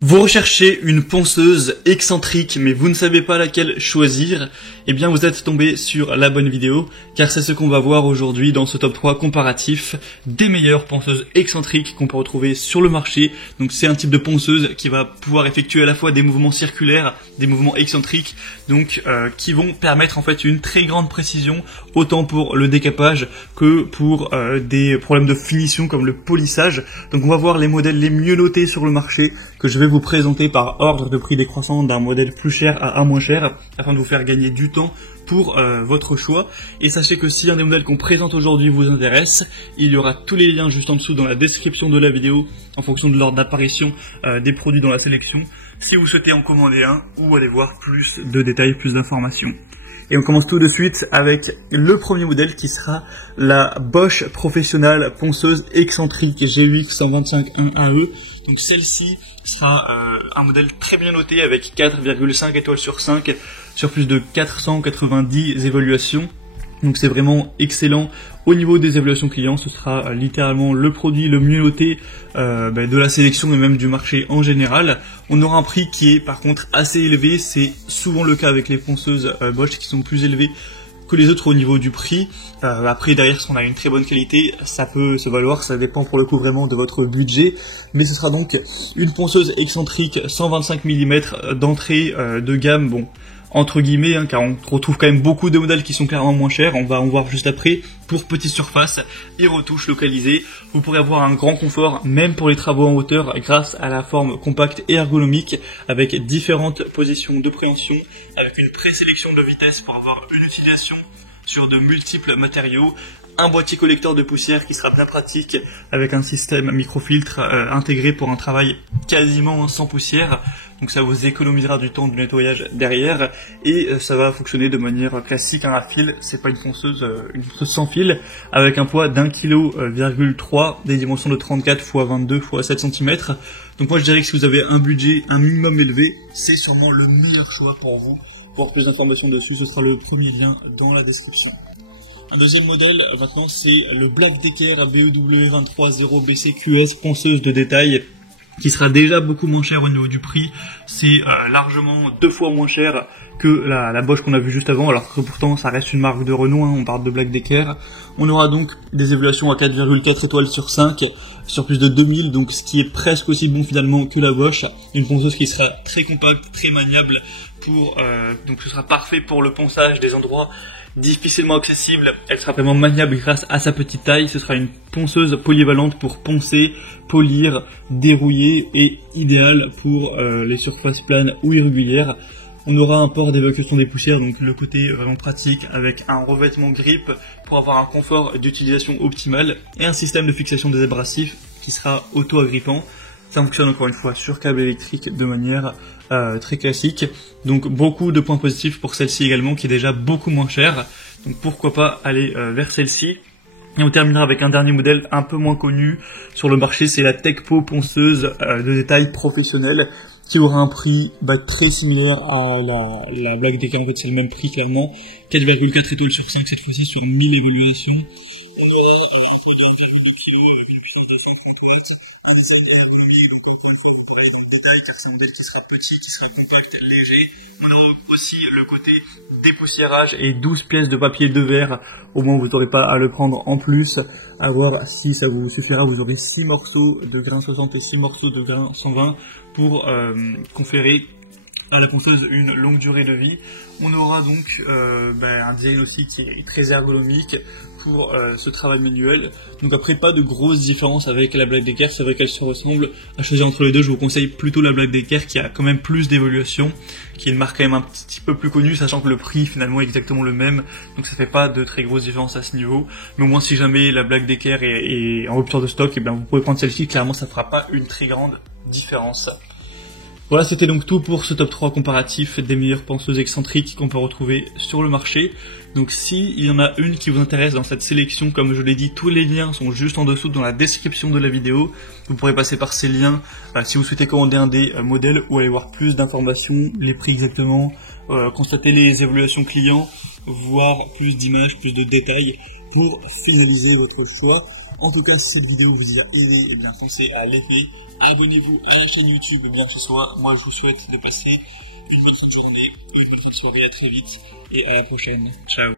Vous recherchez une ponceuse excentrique mais vous ne savez pas laquelle choisir, eh bien vous êtes tombé sur la bonne vidéo car c'est ce qu'on va voir aujourd'hui dans ce top 3 comparatif des meilleures ponceuses excentriques qu'on peut retrouver sur le marché. Donc c'est un type de ponceuse qui va pouvoir effectuer à la fois des mouvements circulaires, des mouvements excentriques, donc qui vont permettre en fait une très grande précision autant pour le décapage que pour des problèmes de finition comme le polissage. Donc on va voir les modèles les mieux notés sur le marché que je vais vous présenter par ordre de prix décroissant d'un modèle plus cher à un moins cher afin de vous faire gagner du temps pour votre choix. Et sachez que si un des modèles qu'on présente aujourd'hui vous intéresse, il y aura tous les liens juste en dessous dans la description de la vidéo en fonction de l'ordre d'apparition des produits dans la sélection si vous souhaitez en commander un ou aller voir plus de détails, plus d'informations. Et on commence tout de suite avec le premier modèle qui sera la Bosch Professional ponceuse excentrique GUX 125.1 AE. Donc celle-ci sera un modèle très bien noté avec 4,5 étoiles sur 5 sur plus de 490 évaluations. Donc c'est vraiment excellent au niveau des évaluations clients. Ce sera littéralement le produit le mieux noté de la sélection et même du marché en général. On aura un prix qui est par contre assez élevé. C'est souvent le cas avec les ponceuses Bosch qui sont plus élevées que les autres au niveau du prix. Après derrière, si on a une très bonne qualité, ça peut se valoir, ça dépend pour le coup vraiment de votre budget. Mais ce sera donc une ponceuse excentrique 125 mm d'entrée de gamme, bon, entre guillemets, hein, car on retrouve quand même beaucoup de modèles qui sont clairement moins chers, on va en voir juste après, pour petite surface et retouches localisées. Vous pourrez avoir un grand confort, même pour les travaux en hauteur, grâce à la forme compacte et ergonomique, avec différentes positions de préhension, avec une présélection de vitesse pour avoir une utilisation sur de multiples matériaux, un boîtier collecteur de poussière qui sera bien pratique, avec un système microfiltre intégré pour un travail quasiment sans poussière. Donc ça vous économisera du temps de nettoyage derrière et ça va fonctionner de manière classique à fil. C'est pas une ponceuse sans fil avec un poids d'1,3 kg, des dimensions de 34 x 22 x 7 cm. Donc moi je dirais que si vous avez un budget un minimum élevé, c'est sûrement le meilleur choix pour vous. Pour plus d'informations dessus, ce sera le premier lien dans la description. Un deuxième modèle maintenant, c'est le Black Decker BEW 230BCQS ponceuse de détail, qui sera déjà beaucoup moins cher au niveau du prix. C'est largement 2 fois moins cher que la Bosch qu'on a vu juste avant, alors que pourtant ça reste une marque de renom, hein, on parle de Black Decker. On aura donc des évaluations à 4,4 étoiles sur 5 sur plus de 2000, donc ce qui est presque aussi bon finalement que la Bosch. Une ponceuse qui sera très compacte, très maniable, donc ce sera parfait pour le ponçage des endroits difficilement accessible. Elle sera vraiment maniable grâce à sa petite taille. Ce sera une ponceuse polyvalente pour poncer, polir, dérouiller et idéale pour les surfaces planes ou irrégulières. On aura un port d'évacuation des poussières, donc le côté vraiment pratique avec un revêtement grip pour avoir un confort d'utilisation optimal et un système de fixation des abrasifs qui sera auto-agrippant. Ça fonctionne encore une fois sur câble électrique de manière très classique. Donc beaucoup de points positifs pour celle-ci également qui est déjà beaucoup moins chère. Donc pourquoi pas aller vers celle-ci. Et on terminera avec un dernier modèle un peu moins connu sur le marché, c'est la Tekpo ponceuse de détail professionnelle qui aura un prix très similaire à la Black Decker. En fait c'est le même prix clairement, 4,4 étoiles sur 5 cette fois-ci sur 1000 évaluations. On aura un peu de 1,2 kg avec une puissance de 130 watts. Un design ergonomique, donc encore une fois vous parlez du détail car c'est un modèle qui sera petit, qui sera compact, léger. On aura aussi le côté dépoussiérage et 12 pièces de papier de verre, au moins vous n'aurez pas à le prendre en plus. À voir si ça vous suffira, vous aurez 6 morceaux de grain 60 et 6 morceaux de grain 120 pour conférer à la ponceuse une longue durée de vie. On aura donc un design aussi qui est très ergonomique pour ce travail manuel. Donc après pas de grosses différences avec la Black Decker, c'est vrai qu'elles se ressemblent. À choisir entre les deux, je vous conseille plutôt la Black Decker qui a quand même plus d'évolution, qui est une marque quand même un petit peu plus connue, sachant que le prix finalement est exactement le même, donc ça fait pas de très grosses différences à ce niveau. Mais au moins si jamais la Black Decker est en rupture de stock, et bien vous pouvez prendre celle-ci, clairement ça fera pas une très grande différence. Voilà, c'était donc tout pour ce top 3 comparatif des meilleures ponceuses excentriques qu'on peut retrouver sur le marché. Donc s'il y en a une qui vous intéresse dans cette sélection, comme je l'ai dit, tous les liens sont juste en dessous dans la description de la vidéo. Vous pourrez passer par ces liens si vous souhaitez commander un des modèles ou aller voir plus d'informations, les prix exactement, constater les évaluations clients, voir plus d'images, plus de détails pour finaliser votre choix. En tout cas, si cette vidéo vous a aidé, eh bien pensez à liker, abonnez-vous à la chaîne YouTube bien que ce soit. Moi je vous souhaite de passer une bonne journée, une bonne soirée, à très vite et à la prochaine. Ciao.